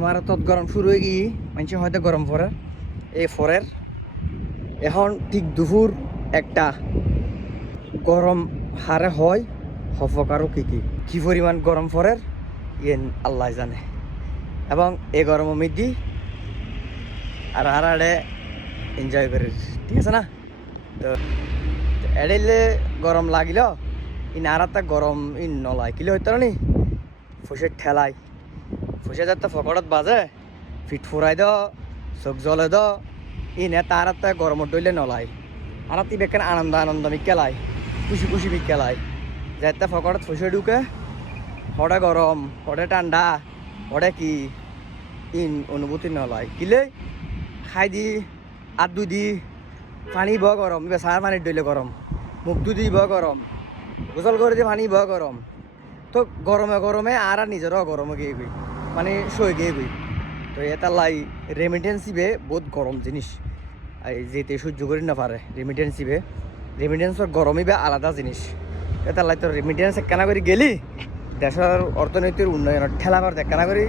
মারাত্মক গরম শুরু হয়ে গিয়ে মানুষ হয়তো গরম পড়ে এই ফরের এখন ঠিক দুপুর একটা গরম হারে হয় হফকারও কি পরিমাণ গরম পড়ের ইয়েন আল্লাহ জানে এবং এই গরমের মধ্যে আর আড়ে এনজয় করে ঠিক আছে না তো এড়াইলে গরম লাগিল ইন আর একটা গরম ইন নলাই কিলে হইতো নি ফুসের ঠেলাই ফুসে যাতে ফকড়ত বাজে ফিট ফুরাই দ চোখ জ্বলে দ ইনে তার একটা গরমত ডইলে নলাই আর তি বেকেন আনন্দ মিকেলাই খুশি মিকেলাই যাতে ফকড়ত ফুসে ঢুকে হড়ে গরম হড়ে ঠান্ডা হড়ে কি ইন অনুভূতি নলাই কিলে খাই দি আর দুই দি পানি ব গরম সার পানির ডইলে গরম মুখ দুধি ব গরম গোসল করে দিয়ে পানি ব গরম তো গরমে আর নিজেরও গরমে গিয়ে গই মানে সই গিয়ে গই তো এটা লাই রেমিটেন্সিবে বহুত গরম জিনিস যেতে সহ্য করি না পারে রেমিটেন্সর গরমই বা আলাদা জিনিস এটা লাই তো রেমিটেন্স একখানা করে গেলি দেশের অর্থনীতির উন্নয়নের ঠেলা করতে একখানা করি